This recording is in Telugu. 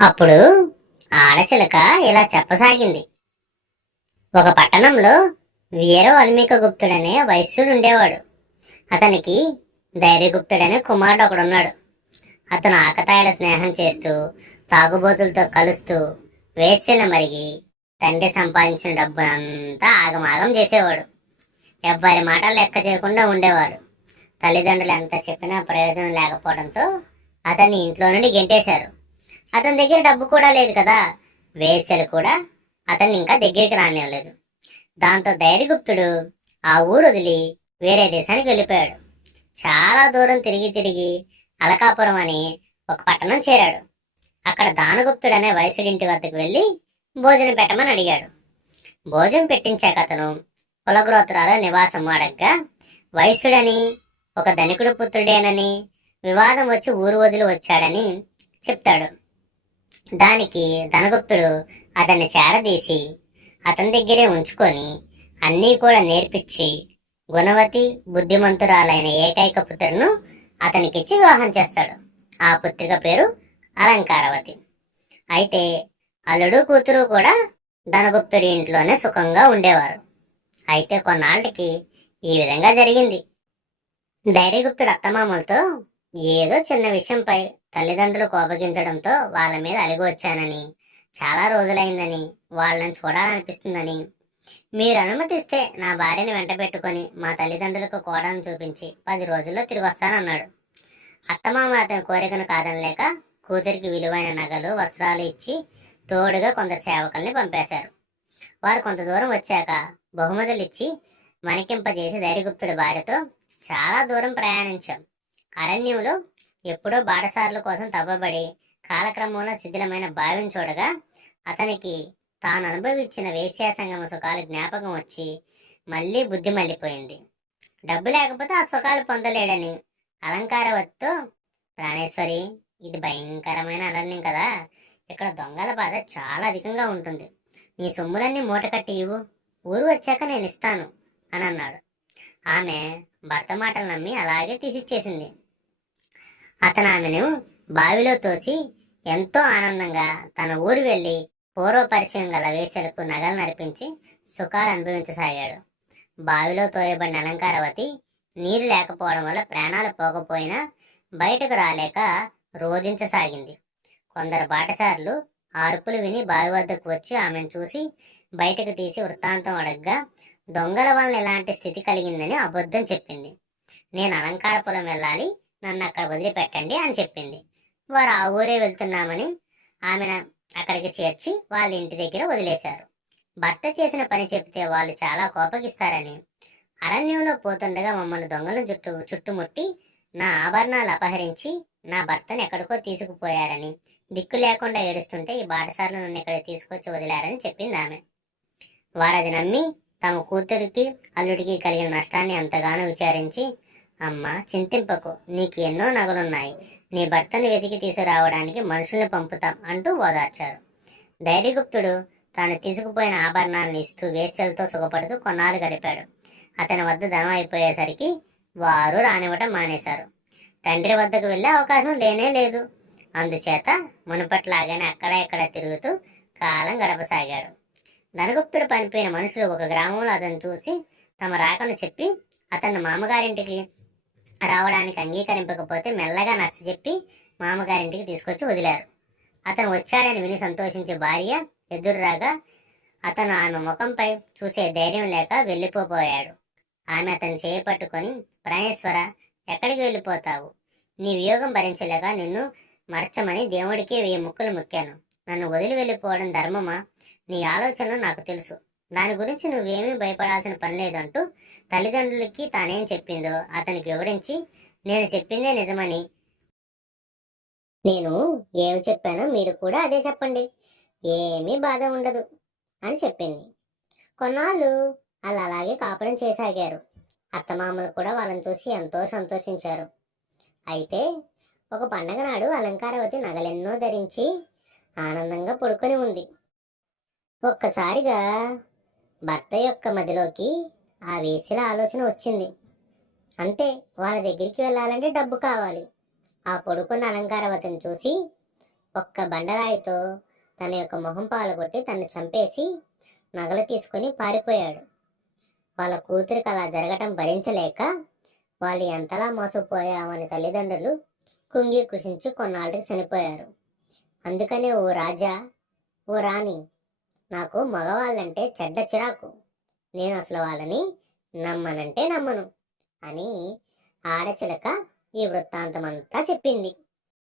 అప్పుడు ఆడచిలక ఇలా చెప్పసాగింది. ఒక పట్టణంలో వీర వాల్మీక గుప్తుడనే వైశ్యుడు ఉండేవాడు అతనికి ధైర్యగుప్తుడనే కుమారుడు ఒకడున్నాడు. అతను ఆకతాయిల స్నేహం చేస్తూ తాగుబోతులతో కలుస్తూ వేశ్యల మరిగి తండ్రి సంపాదించిన డబ్బునంతా ఆగమాగం చేసేవాడు. ఎవ్వరి మాటలు లెక్క చేయకుండా ఉండేవాడు. తల్లిదండ్రులు ఎంత చెప్పినా ప్రయోజనం లేకపోవడంతో అతన్ని ఇంట్లో నుండి గెంటేశారు. అతని దగ్గర డబ్బు కూడా లేదు కదా. వేసలు కూడా అతన్ని ఇంకా దగ్గరికి రానివ్వలేదు. దాంతో ధైర్యగుప్తుడు ఆ ఊరు వదిలి వేరే దేశానికి వెళ్ళిపోయాడు. చాలా దూరం తిరిగి తిరిగి అలకాపురం అని ఒక పట్టణం చేరాడు. అక్కడ దానగుప్తుడు అనే వయసుడింటి వద్దకు వెళ్ళి భోజనం పెట్టమని అడిగాడు. భోజనం పెట్టించాక అతను కులగ్రోత్రాల నివాసం అడగ్గా వైశ్యుడని ఒక ధనికుడు పుత్రుడేనని వివాదం వచ్చి ఊరు వదిలి వచ్చాడని చెప్తాడు. దానికి ధనగుప్తుడు అతన్ని చేరదీసి అతని దగ్గరే ఉంచుకొని అన్నీ కూడా నేర్పించి గుణవతి బుద్ధిమంతురాలైన ఏకైక పుత్రును అతనికిచ్చి వివాహం చేస్తాడు. ఆ పుత్రిక పేరు అలంకారవతి. అయితే అల్లుడు కూతురు కూడా ధనగుప్తుడి ఇంట్లోనే సుఖంగా ఉండేవారు. అయితే కొన్నాళ్ళకి ఈ విధంగా జరిగింది. ధైర్యగుప్తుడు అత్తమామలతో ఏదో చిన్న విషయంపై తల్లిదండ్రులు కోపగించడంతో వాళ్ళ మీద అలిగి వచ్చానని చాలా రోజులైందని వాళ్ళని చూడాలనిపిస్తుందని. మీరు అనుమతిస్తే నా భార్యని వెంట పెట్టుకొని మా తల్లిదండ్రులకు కోడలను చూపించి పది రోజుల్లో తిరిగి వస్తానన్నాడు. అత్తమామ అతని కోరికను కాదనలేక కూతురికి విలువైన నగలు వస్త్రాలు ఇచ్చి తోడుగా కొందరు సేవకుల్ని పంపేశారు. వారు కొంత దూరం వచ్చాక బహుమతులు ఇచ్చి మణికింపజేసి ధైర్యగుప్తుడి భార్యతో చాలా దూరం ప్రయాణించాం. అరణ్యంలో ఎప్పుడో బాటసారుల కోసం తవ్వబడి కాలక్రమంలో శిథిలమైన భావం చూడగా అతనికి తాను అనుభవించిన వేశ్యాసంగమ సుఖాలు జ్ఞాపకం వచ్చి మళ్ళీ బుద్ధి మళ్ళీపోయింది. డబ్బు లేకపోతే ఆ సుఖాలు పొందలేడని అలంకారవత్తో ప్రాణేశ్వరి ఇది భయంకరమైన అరణ్యం కదా ఇక్కడ దొంగల బాధ చాలా అధికంగా ఉంటుంది. నీ సొమ్ములన్నీ మూట కట్టి ఇవ్వు ఊరు వచ్చాక నేను ఇస్తాను అని అన్నాడు. ఆమె భర్త మాటలు నమ్మి అలాగే తీసిచ్చేసింది. అతను ఆమెను బావిలో తోసి ఎంతో ఆనందంగా తన ఊరు వెళ్ళి పూర్వ పరిచయం గల వేసలకు నగలు నడిపించి సుఖాలు అనుభవించసాగాడు. బావిలో తోయబడిన అలంకారవతి నీరు లేకపోవడం వల్ల ప్రాణాలు పోకపోయినా బయటకు రాలేక రోధించసాగింది. కొందరు బాటసారులు అరుపులు విని బావి వద్దకు వచ్చి ఆమెను చూసి బయటకు తీసి వృత్తాంతం అడగ్గా దొంగల వలన ఇలాంటి స్థితి కలిగిందని అబద్ధం చెప్పింది. నేను అలంకారపురం వెళ్ళాలి నన్ను అక్కడ వదిలిపెట్టండి అని చెప్పింది. వారు ఆ ఊరే వెళ్తున్నామని ఆమెను అక్కడికి చేర్చి వాళ్ళ ఇంటి దగ్గర వదిలేశారు. భర్త చేసిన పని చెప్తే వాళ్ళు చాలా కోపగిస్తారని అరణ్యంలో పోతుండగా మమ్మల్ని దొంగలు చుట్టు చుట్టుముట్టి నా ఆభరణాలు అపహరించి నా భర్తను ఎక్కడికో తీసుకుపోయారని దిక్కు లేకుండా ఏడుస్తుంటే ఈ బాటసార్లు నన్ను ఇక్కడ తీసుకొచ్చి వదిలారని చెప్పింది ఆమె. వారది నమ్మి తమ కూతురికి అల్లుడికి కలిగిన నష్టాన్ని ఎంతగానో విచారించి అమ్మ చింతింపకు. నీకు ఎన్నో నగలున్నాయి. నీ భర్తను వెతికి తీసుకురావడానికి మనుషుల్ని పంపుతాం అంటూ ఓదార్చారు. ధైర్యగుప్తుడు తాను తీసుకుపోయిన ఆభరణాలను ఇస్తూ వేశ్యలతో సుఖపడుతూ కొన్నాళ్ళు గడిపాడు. అతని వద్ద ధనం అయిపోయేసరికి వారు రానివ్వటం మానేశారు. తండ్రి వద్దకు వెళ్ళే అవకాశం లేనే లేదు. అందుచేత మునుపట్లాగానే అక్కడ ఇక్కడ తిరుగుతూ కాలం గడపసాగాడు. ధనగుప్తుడు పనిపోయిన మనుషులు ఒక గ్రామంలో అతను చూసి తమ రాకను చెప్పి అతన్ని మామగారింటికి రావడానికి అంగీకరింపకపోతే మెల్లగా నచ్చ చెప్పి మామగారింటికి తీసుకొచ్చి వదిలారు. అతను వచ్చాడని విని సంతోషించే భార్య ఎదురు రాగా అతను ఆమె ముఖంపై చూసే ధైర్యం లేక వెళ్ళిపోబోయాడు. ఆమె అతను చేపట్టుకొని ప్రాణేశ్వర ఎక్కడికి వెళ్ళిపోతావు? నీ వియోగం భరించలేక నిన్ను మరచమని దేవుడికి వెయ్యి ముక్కులు ముక్కాను. నన్ను వదిలి వెళ్ళిపోవడం ధర్మమా? నీ ఆలోచనలు నాకు తెలుసు. దాని గురించి నువ్వేమీ భయపడాల్సిన పని లేదంటూ తల్లిదండ్రులకి తానేం చెప్పిందో అతనికి వివరించి నేను చెప్పిందే నిజమని. నేను ఏమి చెప్పానో మీరు కూడా అదే చెప్పండి. ఏమీ బాధ ఉండదు అని చెప్పింది. కొన్నాళ్ళు వాళ్ళు అలాగే కాపురం చేసాగారు. అత్తమామలు కూడా వాళ్ళని చూసి ఎంతో సంతోషించారు. అయితే ఒక పండగ నాడు అలంకారవతి నగలెన్నో ధరించి ఆనందంగా పడుకొని ఉంది. ఒక్కసారిగా భర్త యొక్క మదిలోకి ఆ వేసిన ఆలోచన వచ్చింది. అంతే వాళ్ళ దగ్గరికి వెళ్ళాలంటే డబ్బు కావాలి. ఆ పడుకున్న అలంకారవతిని చూసి ఒక్క బండరాయితో తన యొక్క మొహం పాలగొట్టి తను చంపేసి నగలు తీసుకుని పారిపోయాడు. వాళ్ళ కూతురికి అలా జరగటం భరించలేక వాళ్ళు ఎంతలా మోసపోయామని తల్లిదండ్రులు కుంగి కృషించి కొన్నాళ్ళకి చనిపోయారు. అందుకనే ఓ రాజా ఓ రాణి నాకు మగవాళ్ళంటే చెడ్డ చిరాకు. నేను అసలు వాళ్ళని నమ్మనంటే నమ్మను అని ఆడచిలక ఈ వృత్తాంతమంతా చెప్పింది.